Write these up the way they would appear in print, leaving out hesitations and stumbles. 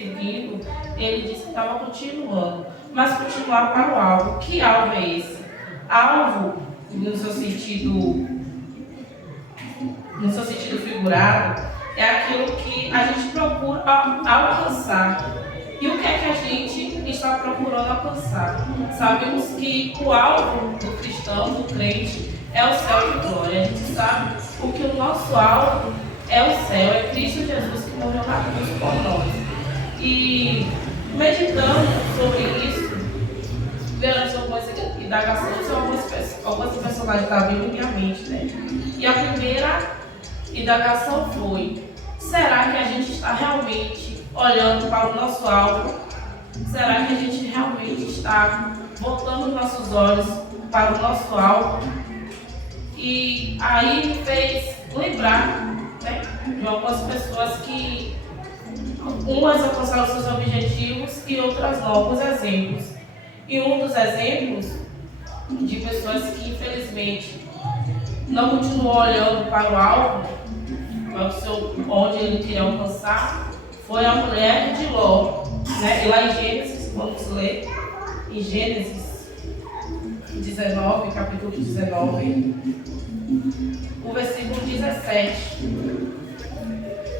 seguindo, ele disse que estava continuando, mas continuar para o alvo. Que alvo é esse? Alvo, no seu sentido figurado, é aquilo que a gente procura alcançar. E o que é que a gente está procurando alcançar? Sabemos que o alvo do cristão, do crente, é o céu de glória. A gente sabe o que o nosso alvo é o céu, é Cristo Jesus que morreu na cruz por nós. E meditando sobre isso, vendo algumas indagações, algumas personagens da Bíblia em minha mente, né? E a primeira indagação foi: será que a gente está realmente olhando para o nosso alvo? Será que a gente realmente está voltando os nossos olhos para o nosso alvo? E aí me fez lembrar, né, de algumas pessoas que umas alcançaram seus objetivos e outras não, alguns exemplos. E um dos exemplos de pessoas que infelizmente não continuou olhando para o alvo, onde ele queria alcançar, foi a mulher de Ló, né? E lá em Gênesis, vamos ler, em Gênesis 19, capítulo 19, o versículo 17.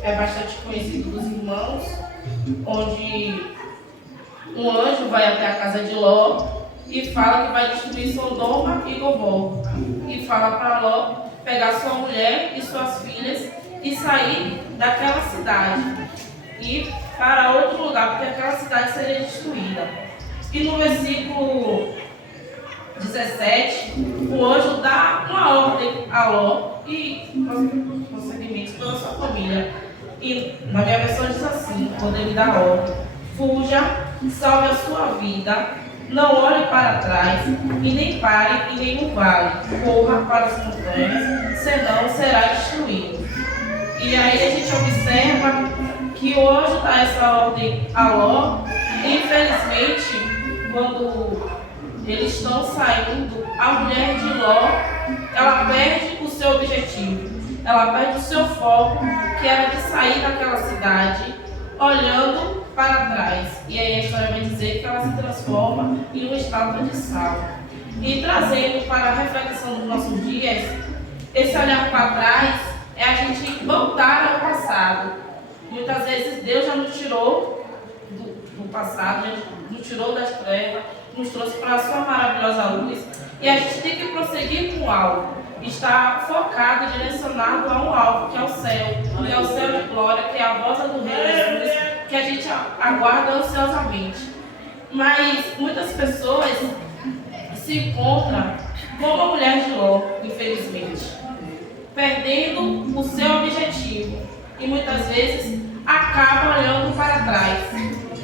É bastante conhecido dos irmãos, onde um anjo vai até a casa de Ló e fala que vai destruir Sodoma e Gomorra. E fala para Ló pegar sua mulher e suas filhas e sair daquela cidade e ir para outro lugar, porque aquela cidade seria destruída. E no versículo 17, o anjo dá uma ordem a Ló e prosseguimento toda a sua família. E na minha versão diz assim, quando ele dá a ordem: fuja, salve a sua vida, não olhe para trás e nem pare em nenhum vale, corra para as montanhas, senão será destruído. E aí a gente observa que o anjo dá essa ordem a Ló, e infelizmente, quando eles estão saindo, a mulher de Ló, ela perde o seu objetivo, ela perde o seu foco, que era de sair daquela cidade, olhando para trás. E aí a história vai dizer que ela se transforma em uma estátua de sal. E trazendo para a reflexão dos nossos dias, esse olhar para trás é a gente voltar ao passado. Muitas vezes Deus já nos tirou do passado, já nos tirou das trevas, nos trouxe para a sua maravilhosa luz, e a gente tem que prosseguir com algo, estar focado e direcionado a um alvo, que é o céu, que é o céu de glória, que é a volta do Rei Jesus, que a gente aguarda ansiosamente. Mas muitas pessoas se encontram como a mulher de Ló, infelizmente, perdendo o seu objetivo e muitas vezes acaba olhando para trás.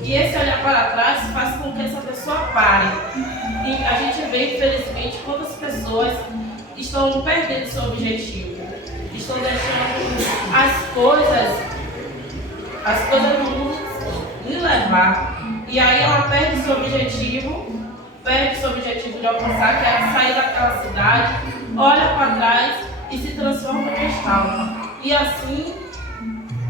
E esse olhar para trás faz com que essa pessoa pare. E a gente vê, infelizmente, quantas pessoas estão perdendo seu objetivo, estão deixando as coisas do mundo lhe levar. E aí ela perde seu objetivo de alcançar, que é sair daquela cidade, olha para trás e se transforma em estátua. E assim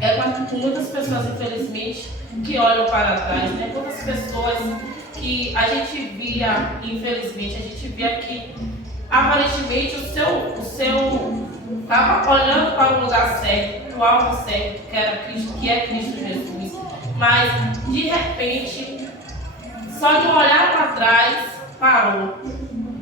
é com muitas pessoas, infelizmente, que olham para trás, né? Quantas pessoas que a gente via, infelizmente, a gente via que aparentemente o seu estava olhando para o lugar certo, o alvo certo, que é Cristo Jesus, mas de repente, só de um olhar para trás, parou.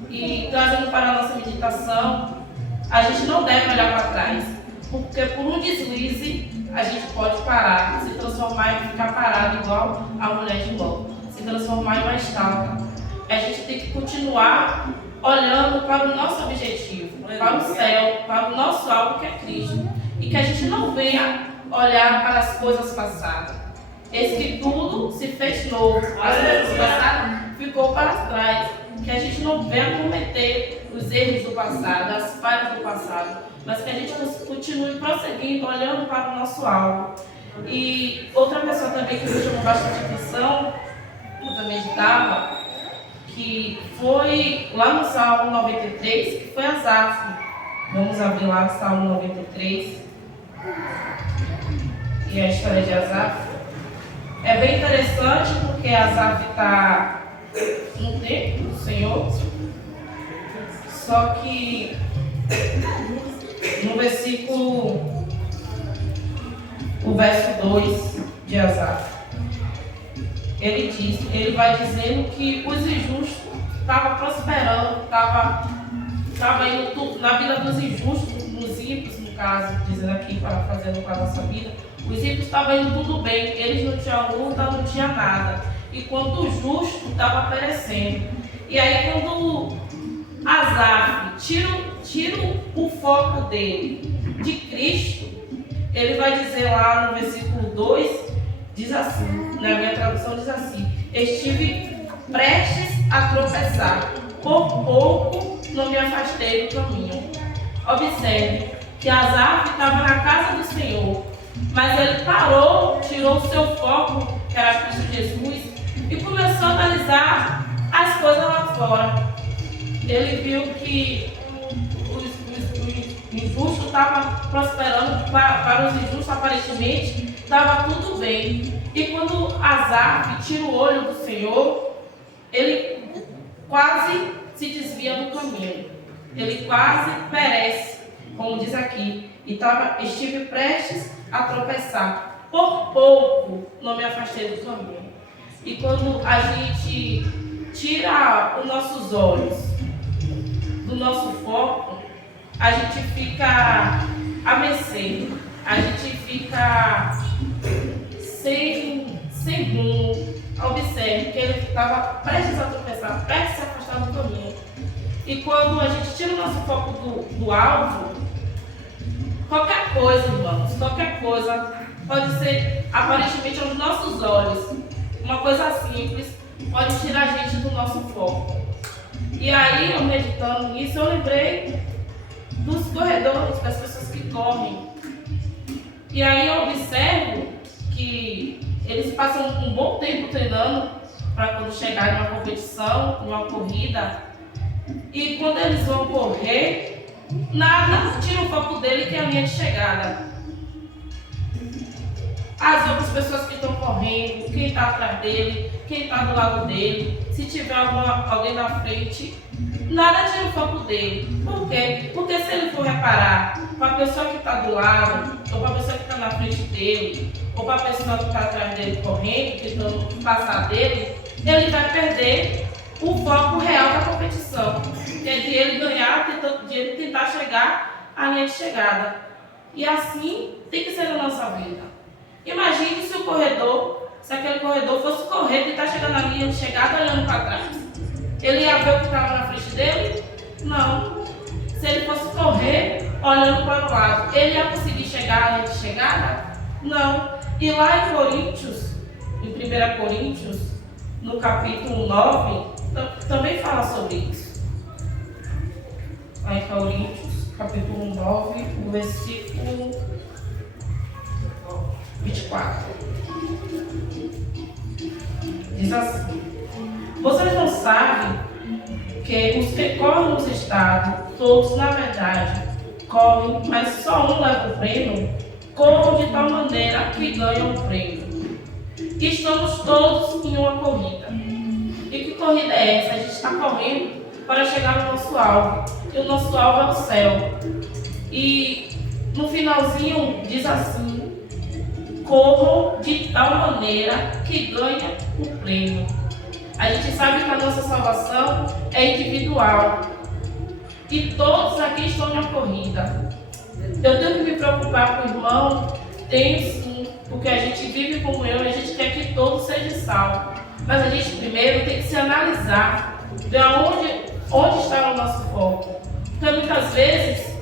E trazendo para a nossa meditação, a gente não deve olhar para trás, porque por um deslize a gente pode parar, se transformar e ficar parado igual a mulher de Ló, se transformar em uma estátua. A gente tem que continuar olhando para o nosso objetivo, para o céu, para o nosso alvo, que é Cristo. E que a gente não venha olhar para as coisas passadas. Eis que tudo se fez novo. As coisas passadas ficou para trás. Que a gente não venha cometer os erros do passado, as falhas do passado, mas que a gente continue prosseguindo, olhando para o nosso alvo. E outra pessoa também que me chamou bastante atenção, eu também estava, que foi lá no Salmo 93, que foi Asaf. Vamos abrir lá no Salmo 93. E a história de Asaf. É bem interessante porque Asaf está no templo do Senhor, só que no versículo, o verso 2 de Asaf, ele vai dizendo que os injustos estavam prosperando, estava indo tudo na vida dos injustos, nos ímpios, no caso, dizendo aqui, fazendo com a nossa vida, os ímpios estavam indo tudo bem, eles não tinham luta, não tinha nada, enquanto o justo estava perecendo. E aí quando Asaf tira o foco dele de Cristo, ele vai dizer lá no versículo 2, diz assim, na minha tradução diz assim: estive prestes a tropeçar, por pouco não me afastei do caminho. Observe que Asaf estava na casa do Senhor, mas ele parou, tirou o seu foco, que era Cristo Jesus, e começou a analisar as coisas lá fora. Ele viu que os injustos estavam prosperando, para os injustos aparentemente estava tudo bem. E quando Asaf tira o olho do Senhor, ele quase se desvia do caminho. Ele quase perece, como diz aqui. E estive prestes a tropeçar. Por pouco não me afastei do caminho. E quando a gente tira os nossos olhos do nosso foco, a gente fica a mercê. A gente fica sem rumo. Observe que ele estava prestes a tropeçar, prestes a se afastar do caminho. E quando a gente tira o nosso foco do alvo, qualquer coisa, irmãos, qualquer coisa, pode ser aparentemente aos nossos olhos, uma coisa simples, pode tirar a gente do nosso foco. E aí, eu meditando nisso, eu lembrei dos corredores, das pessoas que correm. E aí eu observo que eles passam um bom tempo treinando para quando chegar em uma competição, em uma corrida. E quando eles vão correr, nada tira o foco dele, que é a linha de chegada. As outras pessoas que estão correndo, quem está atrás dele, quem está do lado dele, se tiver alguém na frente, nada tira o foco dele. Por quê? Porque se ele for reparar para a pessoa que está do lado, ou para a pessoa que está na frente dele, ou para a pessoa que está atrás dele correndo, tentando passar dele, ele vai perder o foco real da competição, que é de ele ganhar, de ele tentar chegar à linha de chegada. E assim tem que ser na nossa vida. Imagine se aquele corredor fosse correr e tentar chegar na linha de chegada olhando para trás. Ele ia ver o que estava na frente dele? Não. Se ele fosse correr olhando para o lado, ele ia conseguir chegar à linha de chegada? Não. E lá em Coríntios, em 1 Coríntios, no capítulo 9, também fala sobre isso. Lá em Coríntios, capítulo 9, o versículo 24. Diz assim: vocês não sabem que os que correm nos estados, todos na verdade correm, mas só um leva o prêmio? Corram de tal maneira que ganham o prêmio. E estamos todos em uma corrida. E que corrida é essa? A gente está correndo para chegar no nosso alvo. E o nosso alvo é o céu. E no finalzinho diz assim: corram de tal maneira que ganha o prêmio. A gente sabe que a nossa salvação é individual. E todos aqui estão na corrida. Eu tenho que me preocupar com o irmão? Tenho sim, porque a gente vive como eu e a gente quer que todos sejam salvos. Mas a gente primeiro tem que se analisar, ver onde está o nosso foco. Porque muitas vezes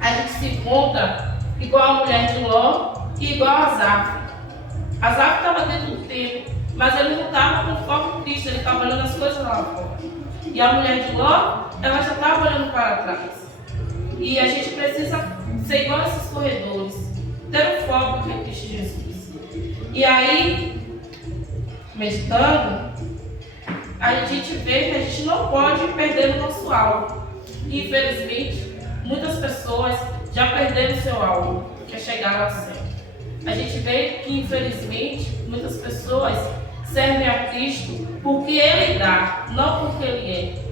a gente se encontra igual a mulher de Ló e igual a Asaf. Asaf estava dentro do templo, mas ele não estava com foco em Cristo, ele estava olhando as coisas lá fora. E a mulher de Ló, ela já estava olhando para trás. E a gente precisa ser igual a esses corredores, ter o foco em Cristo Jesus. E aí, meditando, a gente vê que a gente não pode perder o nosso alvo. E, infelizmente, muitas pessoas já perderam o seu alvo, que é chegar ao céu. a gente vê que, infelizmente, muitas pessoas servem a Cristo porque Ele dá, não porque Ele é.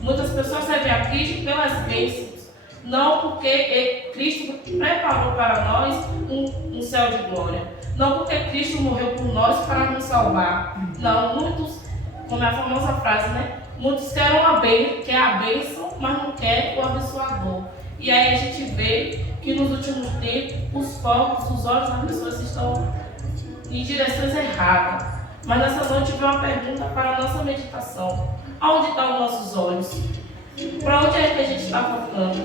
Muitas pessoas servem a Cristo pelas bênçãos, não porque Cristo preparou para nós um céu de glória. Não porque Cristo morreu por nós para nos salvar. Não, muitos, como é a famosa frase, né? Muitos querem a bênção, mas não querem o abençoador. E aí a gente vê que nos últimos tempos os focos, os olhos das pessoas estão em direções erradas. Mas nessa noite veio uma pergunta para a nossa meditação. Aonde estão os nossos olhos? Para onde é que a gente está focando?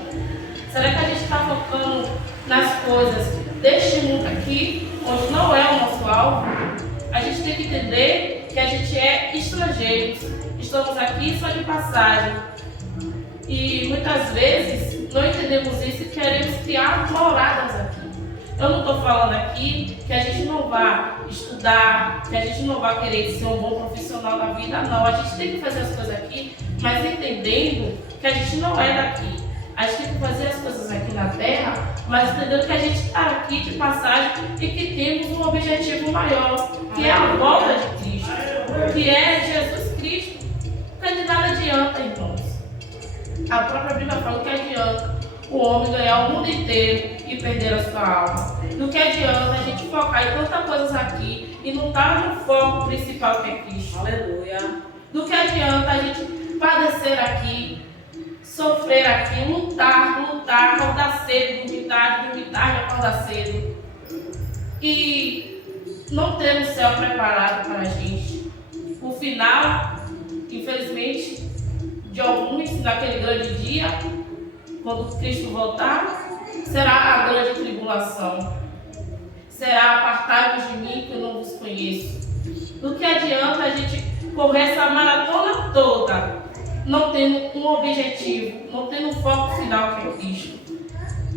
Será que a gente está focando nas coisas deste mundo aqui, onde não é o nosso alvo? A gente tem que entender que a gente é estrangeiros. Estamos aqui só de passagem. E muitas vezes não entendemos isso e queremos criar moradas aqui. Eu não estou falando aqui que a gente não vai estudar, que a gente não vai querer ser um bom profissional na vida, não. A gente tem que fazer as coisas aqui, mas entendendo que a gente não é daqui. A gente tem que fazer as coisas aqui na Terra, mas entendendo que a gente está aqui de passagem e que temos um objetivo maior, que é a volta de Cristo, que é Jesus Cristo. Porque de nada adianta, irmãos. A própria Bíblia fala que adianta o homem ganhar o mundo inteiro e perder a sua alma. Do que adianta a gente focar em tantas coisas aqui e não estar no foco principal que é Cristo. Aleluia. Do que adianta a gente padecer aqui, sofrer aqui, lutar, acordar cedo, dormir tarde, acordar cedo. E não ter o céu preparado para a gente. O final, infelizmente, de alguns naquele grande dia, quando Cristo voltar, será a grande tribulação. Será apartai-vos de mim que eu não vos conheço. Do que adianta a gente correr essa maratona toda, não tendo um objetivo, não tendo um foco final que é Cristo.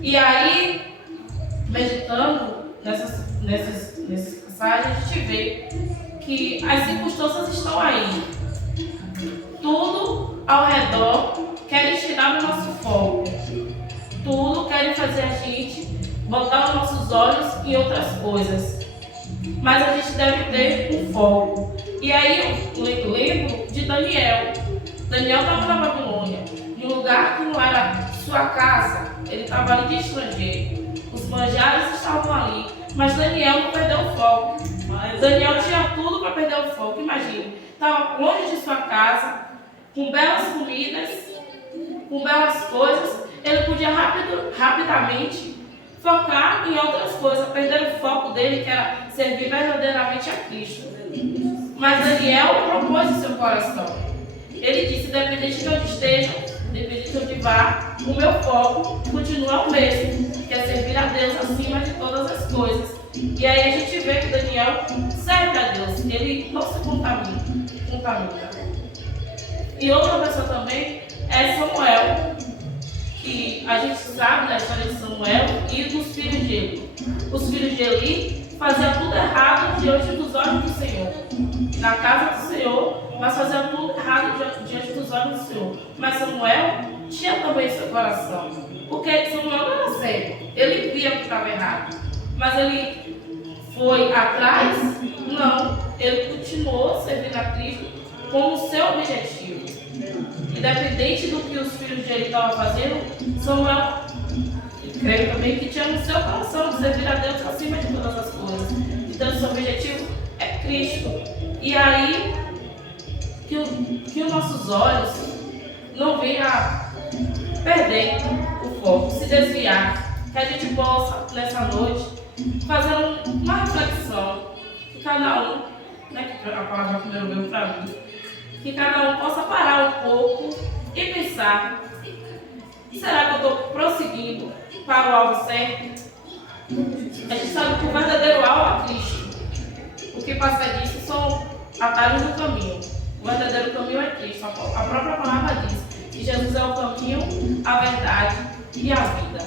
E aí, meditando nessas passagens, a gente vê que as circunstâncias estão aí. Tudo ao redor querem tirar o nosso foco. Tudo querem fazer a gente botar os nossos olhos em outras coisas. Mas a gente deve ter um foco. E aí eu lembro de Daniel. Daniel estava na Babilônia, em um lugar que não era sua casa. Ele estava ali de estrangeiro. Os manjares estavam ali. Mas Daniel não perdeu o foco. Daniel tinha tudo para perder o foco. Imagine, estava longe de sua casa, com belas comidas, com belas coisas. Ele podia rapidamente focar em outras coisas, perder o foco dele, que era servir verdadeiramente a Cristo. Mas Daniel propôs em seu coração. Ele disse, independente de onde esteja, independente de onde vá, o meu foco continua o mesmo, que é servir a Deus acima de todas as coisas. E aí a gente vê que Daniel serve a Deus, ele não se contamina. E outra pessoa também é Samuel, que a gente sabe da história de Samuel e dos filhos de Eli. Os filhos de Eli faziam tudo errado diante dos olhos do Senhor. Na casa do Senhor, mas faziam tudo errado diante dos olhos do Senhor. Mas Samuel tinha também seu coração. Porque Samuel não era cego. Ele via que estava errado. Mas ele foi atrás? Não. Ele continuou servindo a Cristo como seu objetivo. Independente do que os filhos de Eli estavam fazendo, Samuel, creio também que tinha no seu coração de servir a Deus acima de todas as coisas. Então, seu objetivo é Cristo. E aí, que os nossos olhos não venham a perder o foco, se desviar. Que a gente possa, nessa noite, fazer uma reflexão. Que cada um, né, que a palavra primeiro veio para mim, que cada um possa parar um pouco e pensar: será que eu estou prosseguindo para o alvo certo? A gente sabe que o verdadeiro alvo é Cristo. O que passa disso são atalhos no caminho. O verdadeiro caminho é Cristo. A própria palavra diz que Jesus é o caminho, a verdade e a vida.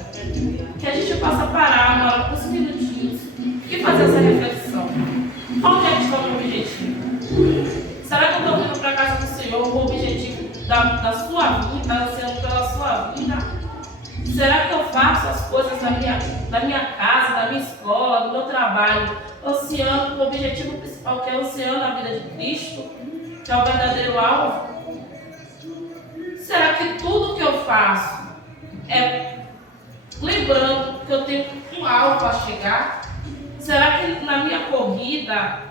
Que a gente possa parar agora uns minutinhos e fazer essa reflexão. Qual que é o meu objetivo? Será que eu estou vindo para a casa do Senhor com o objetivo da sua vida, ansiando pela sua vida? Será que eu faço as coisas da minha casa, da minha escola, do meu trabalho, ansiando o objetivo principal, que é ansiando a vida de Cristo, que é o verdadeiro alvo? Será que tudo que eu faço é lembrando que eu tenho um alvo a chegar? Será que na minha corrida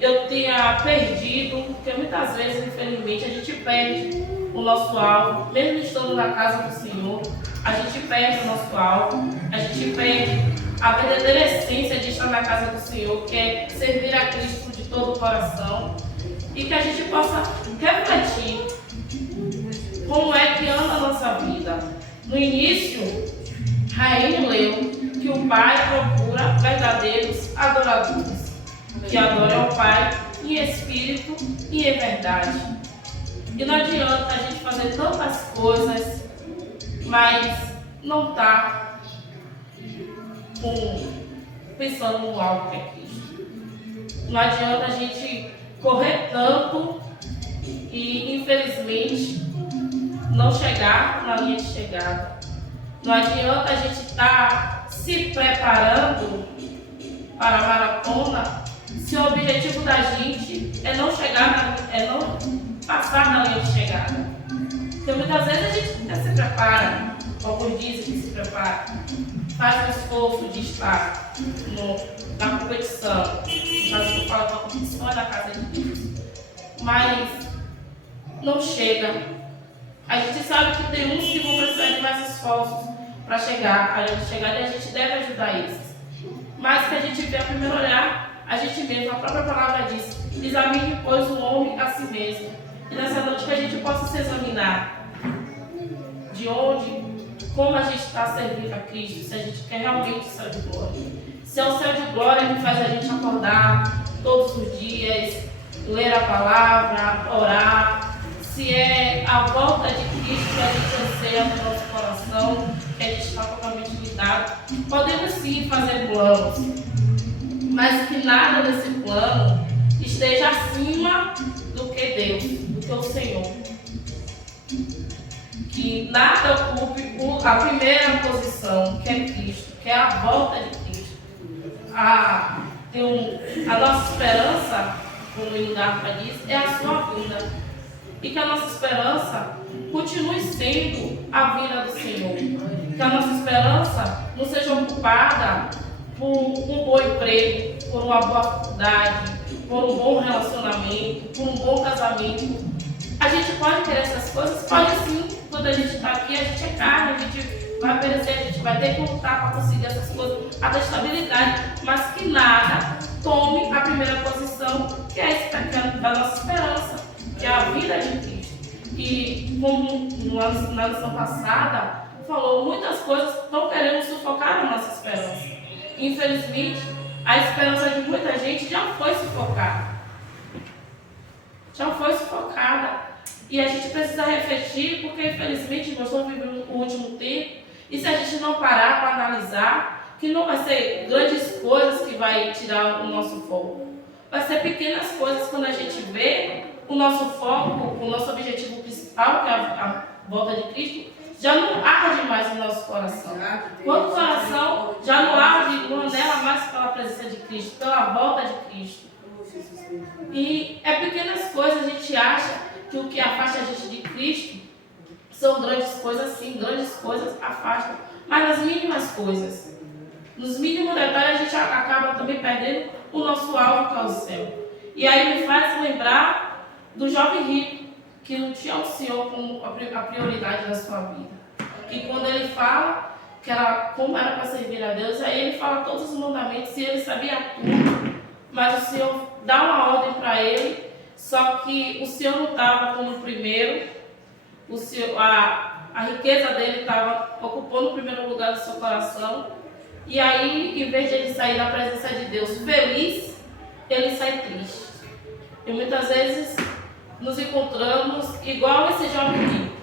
eu tenha perdido? Porque muitas vezes, infelizmente, a gente perde o nosso alvo, mesmo estando na casa do Senhor, a gente perde o nosso alvo, a gente perde a verdadeira essência de estar na casa do Senhor, que é servir a Cristo de todo o coração, e que a gente possa refletir como é que anda a nossa vida. No início, Rainho leu que o Pai procura verdadeiros adoradores, que adoram ao Pai em espírito e em verdade. E não adianta a gente fazer tantas coisas, mas não está pensando no algo que é Cristo. Não adianta a gente correr tanto e, infelizmente, não chegar na linha de chegada. Não adianta a gente estar se preparando para a maratona se o objetivo da gente é não passar na linha de chegada. Porque muitas vezes a gente até se prepara, alguns dizem que se prepara, faz o esforço de estar na competição, mas eu falo que a competição é da casa de Deus, mas não chega. A gente sabe que tem uns que vão precisar de mais esforços para chegar à linha de chegada, e a gente deve ajudar esses. Mas que a gente vê a primeiro olhar, a gente mesmo, a própria palavra diz, examine, pois, o homem a si mesmo. E nessa noite que a gente possa se examinar de onde, como a gente está servindo a Cristo, se a gente quer realmente o céu de glória. Se é o céu de glória que faz a gente acordar todos os dias, ler a palavra, orar, se é a volta de Cristo que a gente anseia no nosso coração, que a gente está totalmente ligado, podemos sim fazer planos, mas que nada desse plano esteja acima do que Deus, do que o Senhor. Que nada ocupe a primeira posição, que é Cristo, que é a volta de Cristo. A nossa esperança, como o Indarpa diz, é a sua vinda. E que a nossa esperança continue sendo a vinda do Senhor. Que a nossa esperança não seja ocupada por um bom emprego, por uma boa faculdade, por um bom relacionamento, por um bom casamento. A gente pode querer essas coisas? Pode sim. Quando a gente está aqui, a gente é carne, a gente vai perecer, a gente vai ter que lutar para conseguir essas coisas, a estabilidade, mas que nada tome a primeira posição, que é da nossa esperança, que é a vida de Cristo. E como na lição passada, falou, muitas coisas estão querendo sufocar a nossa esperança. Infelizmente, a esperança de muita gente já foi sufocada. Já foi sufocada. E a gente precisa refletir, porque infelizmente nós estamos vivendo o último tempo, e se a gente não parar para analisar, que não vai ser grandes coisas que vai tirar o nosso foco. Vai ser pequenas coisas quando a gente vê o nosso foco, o nosso objetivo principal, que é a volta de Cristo, já não arde mais no nosso coração. Quando o coração já não arde, não anela mais pela presença de Cristo, pela volta de Cristo. E é pequenas coisas, a gente acha que o que afasta a gente de Cristo são grandes coisas, sim, grandes coisas afastam, mas nas mínimas coisas, nos mínimos detalhes, a gente acaba também perdendo o nosso alvo, que é o céu. E aí me faz lembrar do jovem rico, que não tinha o Senhor como a prioridade da sua vida. E quando ele fala que como era para servir a Deus, aí ele fala todos os mandamentos e ele sabia tudo, mas o Senhor dá uma ordem para ele. Só que o Senhor não estava como primeiro, a riqueza dele estava ocupando o primeiro lugar do seu coração. E aí, em vez de ele sair da presença de Deus feliz, ele sai triste. E muitas vezes nos encontramos igual esse jovem rico.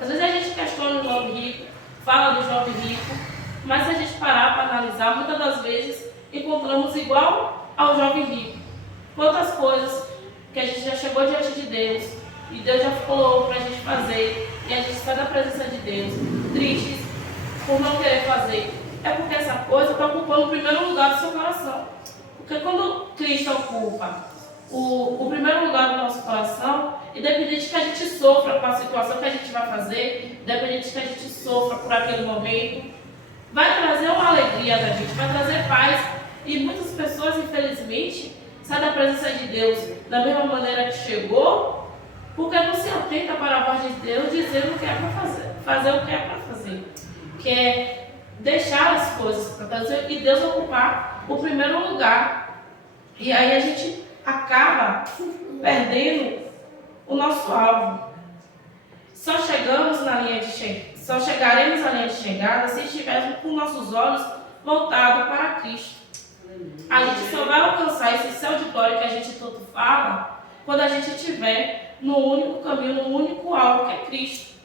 Às vezes a gente questiona o jovem rico, fala do jovem rico, mas se a gente parar para analisar, muitas das vezes encontramos igual ao jovem rico. Quantas coisas que a gente já chegou diante de Deus e Deus já falou para a gente fazer e a gente sai da presença de Deus tristes por não querer fazer. é porque essa coisa está ocupando o primeiro lugar do seu coração. Porque quando Cristo ocupa o primeiro lugar do nosso coração, independente que a gente sofra com a situação que a gente vai fazer, independente que a gente sofra por aquele momento, vai trazer uma alegria da gente, vai trazer paz. E muitas pessoas, infelizmente, saem da presença de Deus da mesma maneira que chegou, porque não se atenta para a voz de Deus dizendo o que é para fazer o que é para fazer, que é deixar as coisas para fazer e Deus ocupar o primeiro lugar. E aí a gente acaba perdendo o nosso alvo. Só chegaremos na linha de chegada se estivermos com nossos olhos voltados para Cristo. A gente só vai alcançar esse céu de glória que a gente tanto fala quando a gente estiver no único caminho, no único alvo que é Cristo.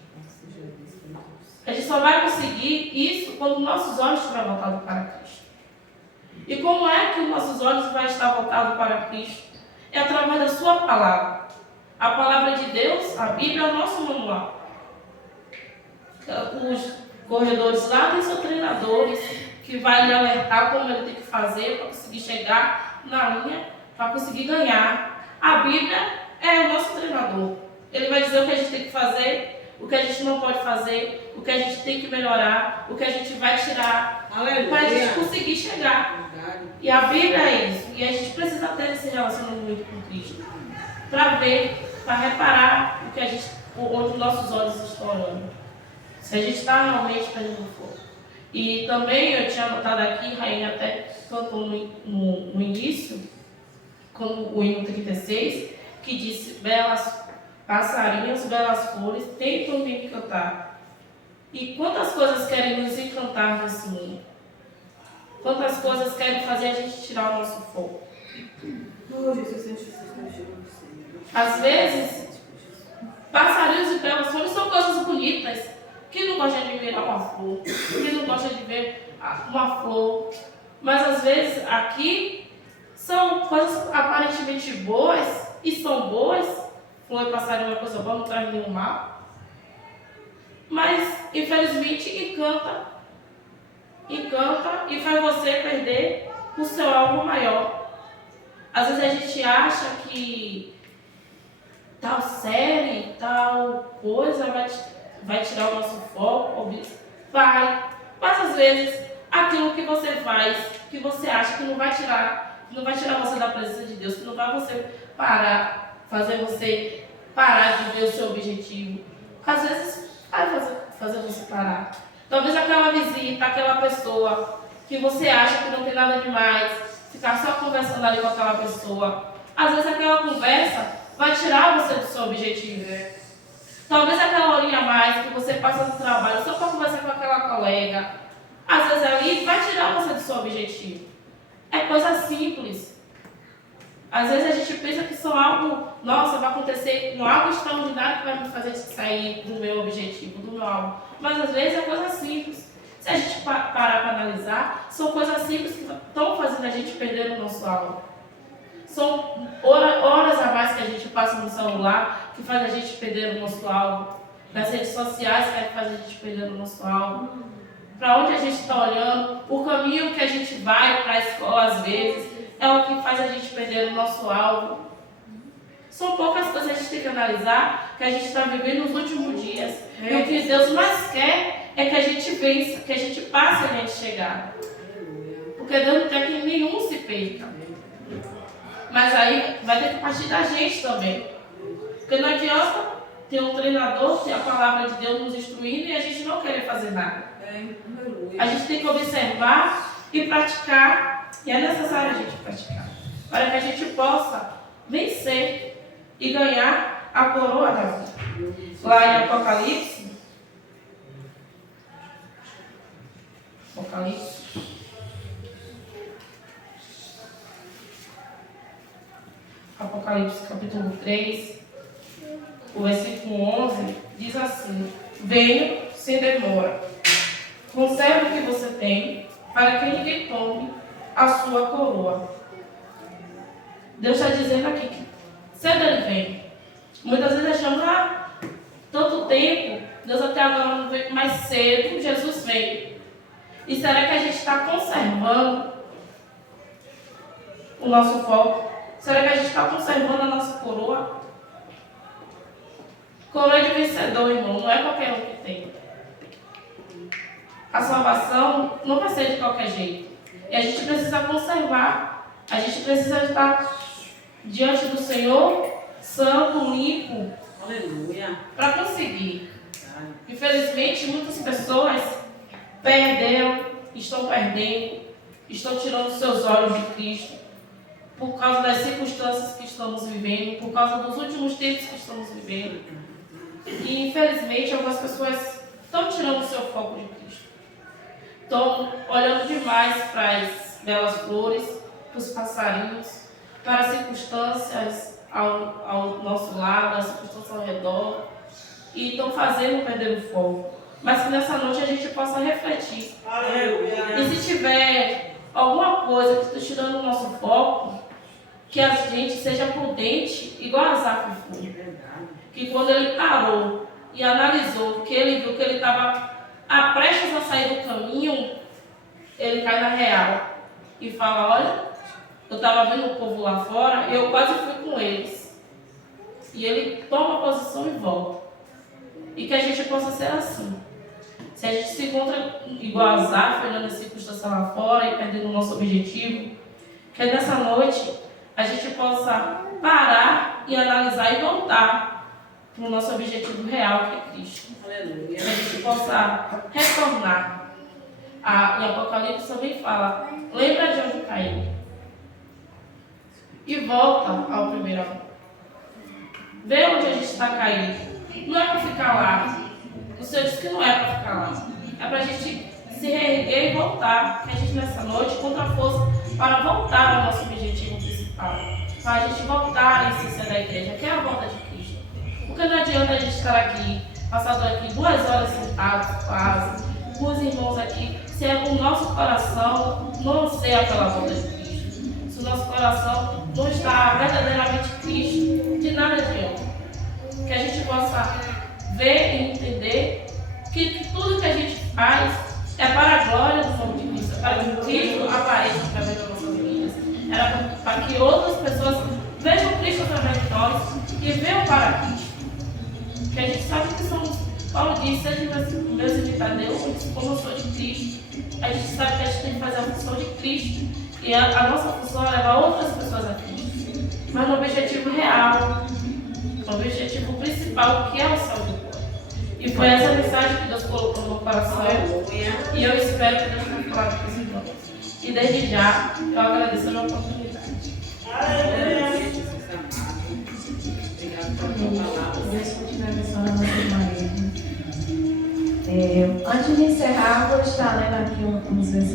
A gente só vai conseguir isso quando nossos olhos estiverem voltados para Cristo. E como é que os nossos olhos vão estar voltados para Cristo? É através da sua palavra. A palavra de Deus, a Bíblia, é o nosso manual. Os corredores lá têm seus treinadores que vai lhe alertar como ele tem que fazer para conseguir chegar na linha, para conseguir ganhar. A Bíblia é o nosso treinador. Ele vai dizer o que a gente tem que fazer, o que a gente não pode fazer, o que a gente tem que melhorar, o que a gente vai tirar, para a gente conseguir chegar. E a Bíblia é isso. E a gente precisa ter esse relacionamento com Cristo para ver, para reparar o que a gente, onde nossos olhos estão olhando. Se a gente está realmente perdendo fogo. E também eu tinha anotado aqui, Rainha até cantou no início, quando o hino 36, que disse: belas passarinhos, belas flores, tentam me encantar. E quantas coisas querem nos encantar nesse mundo? Quantas coisas querem fazer a gente tirar o nosso fogo? Às vezes, passarinhos e belas flores são coisas bonitas. Quem não gosta de ver uma flor? Quem não gosta de ver uma flor? Mas às vezes aqui são coisas aparentemente boas, e são boas. Flor e passarinho é uma coisa boa, não traz nenhum mal. Mas infelizmente encanta e faz você perder o seu alvo maior. Às vezes a gente acha que tal série, tal coisa vai tirar o nosso foco, vai. Mas às vezes aquilo que você faz, que você acha que não vai tirar você da presença de Deus, que não vai fazer você parar de ver o seu objetivo. Às vezes vai fazer você parar. Talvez aquela visita, aquela pessoa que você acha que não tem nada demais, ficar só conversando ali com aquela pessoa. Às vezes aquela conversa vai tirar você do seu objetivo. Talvez aquela horinha a mais que você passa no trabalho só para conversar com aquela colega, às vezes ali vai tirar você do seu objetivo. É coisa simples. Às vezes a gente pensa que são algo, nossa, vai acontecer algo extraordinário que vai me fazer sair do meu objetivo, do meu alvo. Mas às vezes é coisa simples. Se a gente parar para analisar, são coisas simples que estão fazendo a gente perder o nosso alvo. São horas a mais que a gente passa no celular que faz a gente perder o nosso alvo. Nas redes sociais que faz a gente perder o nosso alvo. Para onde a gente está olhando, o caminho que a gente vai para a escola às vezes é o que faz a gente perder o nosso alvo. São poucas coisas que a gente tem que analisar, que a gente está vivendo nos últimos dias. E o que Deus mais quer é que a gente vença, que a gente passe a gente chegar. Porque Deus não quer que nenhum se perca. Mas aí vai ter que partir da gente também. Porque não adianta ter um treinador, ter a palavra de Deus nos instruindo e a gente não querer fazer nada. A gente tem que observar e praticar. E é necessário a gente praticar. Para que a gente possa vencer e ganhar a coroa da vida. Lá em Apocalipse. Apocalipse capítulo 3, o versículo 11, diz assim: venho sem demora, conserve o que você tem, para que ninguém tome a sua coroa. Deus está dizendo aqui que cedo ele vem. Muitas vezes achamos, tanto tempo, Deus até agora não veio, mais cedo Jesus veio. E será que a gente está conservando o nosso foco? Será que a gente está conservando a nossa coroa? Coroa de vencedor, irmão, não é qualquer um que tem. A salvação não vai ser de qualquer jeito. E a gente precisa conservar. A gente precisa estar diante do Senhor, santo, limpo. Aleluia. Para conseguir. Infelizmente, muitas pessoas perderam, estão perdendo, estão tirando seus olhos de Cristo por causa das circunstâncias que estamos vivendo, por causa dos últimos tempos que estamos vivendo. E, infelizmente, algumas pessoas estão tirando o seu foco de Cristo. Estão olhando demais para as belas flores, para os passarinhos, para as circunstâncias ao nosso lado, as circunstâncias ao redor, e estão fazendo perder o foco. Mas que nessa noite a gente possa refletir. E se tiver alguma coisa que está tirando o nosso foco, que a gente seja prudente, igual a Asaf foi. Que quando ele parou e analisou, que ele viu que ele estava prestes a sair do caminho, ele cai na real e fala: olha, eu estava vendo o povo lá fora e eu quase fui com eles. E ele toma posição e volta. E que a gente possa ser assim. Se a gente se encontra igual a Asaf, olhando as circunstâncias lá fora e perdendo o nosso objetivo, que nessa noite a gente possa parar e analisar e voltar para o nosso objetivo real, que é Cristo. Aleluia. Que a gente possa retornar. Em Apocalipse também fala: lembra de onde caiu e volta ao primeiro amor. Vê onde a gente está caído. Não é para ficar lá. O Senhor disse que não é para ficar lá. É para a gente se reerguer e voltar. Que a gente nessa noite encontra força para voltar ao nosso objetivo principal. Para a gente voltar à essência da igreja, que é a volta de Cristo. Porque não adianta a gente estar aqui, passado aqui 2 horas sentados quase, com os irmãos aqui, se o nosso coração não anseia pela volta de Cristo. Se o nosso coração não está verdadeiramente Cristo, de nada adianta. Que a gente possa ver e entender que tudo que a gente faz é para a glória do nome de Cristo, é para que Cristo apareça através das nossas vidas, é para que outras pessoas vejam Cristo através de nós e venham para Cristo. Que a gente sabe que somos, Paulo diz: sejam meus imitadores, como eu sou de Cristo. A gente sabe que a gente tem que fazer a função de Cristo e a nossa função é levar outras pessoas a Cristo, mas no objetivo real, no objetivo principal, que é o céu de glória. E foi essa mensagem que Deus colocou no meu coração. E eu espero que Deus tenha falado com os irmãos. E desde já, eu agradeço a minha oportunidade. Obrigado pela tua palavra. Deus continue abençoando a nossa irmã. Antes de encerrar, vou estar lendo aqui uns versículos.